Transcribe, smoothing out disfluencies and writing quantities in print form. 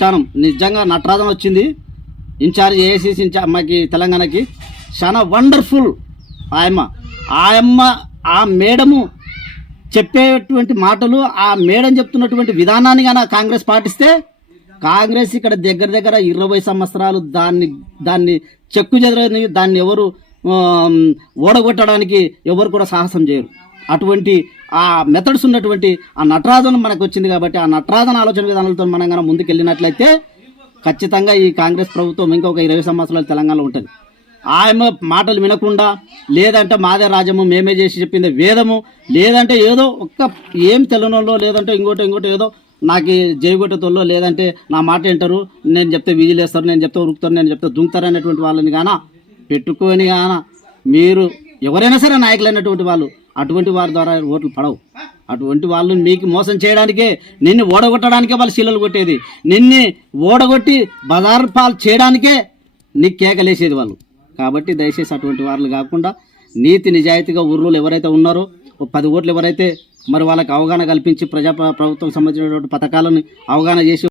అధిష్టానం నిజంగా నటరాజన్ వచ్చింది ఇన్ఛార్జ్ ఏఐసిసి అమ్మాయికి తెలంగాణకి చాలా వండర్ఫుల్. ఆయమ్మ ఆ మేడము చెప్పేటువంటి మాటలు, ఆ మేడం చెప్తున్నటువంటి విధానాన్ని కానీ కాంగ్రెస్ పాటిస్తే కాంగ్రెస్ ఇక్కడ దగ్గర 20 సంవత్సరాలు దాన్ని చెక్కు చెదరని, దాన్ని ఎవరు ఓడగొట్టడానికి ఎవరు కూడా సాహసం చేయరు. అటువంటి ఆ మెథడ్స్ ఉన్నటువంటి ఆ నటరాజన్ మనకు వచ్చింది కాబట్టి ఆ నటరాజన్ ఆలోచన విధానాలతో మనం కనుక ముందుకు వెళ్ళినట్లయితే ఖచ్చితంగా ఈ కాంగ్రెస్ ప్రభుత్వం ఇంకొక 20 సంవత్సరాలు తెలంగాణలో ఉంటుంది. ఆయన మాటలు వినకుండా, లేదంటే మాదే రాజ్యము మేమే చేసి చెప్పింది వేదము, లేదంటే ఏదో ఒక్క ఏం తెలనోళ్ళో, లేదంటే ఇంకోటి ఏదో నాకు జయగొట్టేతోళ్ళో, లేదంటే నా మాట వింటారు, నేను చెప్తే విజిలేస్తారు, నేను చెప్తే ఉరుకుతారు, నేను చెప్తే దుంకుతారు అనేటువంటి వాళ్ళని గాన పెట్టుకొని గాన మీరు ఎవరైనా సరే నాయకులైనటువంటి వాళ్ళు అటువంటి వారి ద్వారా ఓట్లు పడవు. అటువంటి వాళ్ళు మీకు మోసం చేయడానికే, నిన్ను ఓడగొట్టడానికే వాళ్ళు శీలలు కొట్టేది, నిన్ను ఓడగొట్టి బజారు పాలు చేయడానికే నీకు కేకలేసేది వాళ్ళు. కాబట్టి దయచేసి అటువంటి వాళ్ళు కాకుండా నీతి నిజాయితీగా ఊర్లో ఎవరైతే ఉన్నారో 10 ఓట్లు ఎవరైతే మరి వాళ్ళకి అవగాహన కల్పించి ప్రభుత్వం సంబంధించినటువంటి పథకాలను అవగాహన చేసి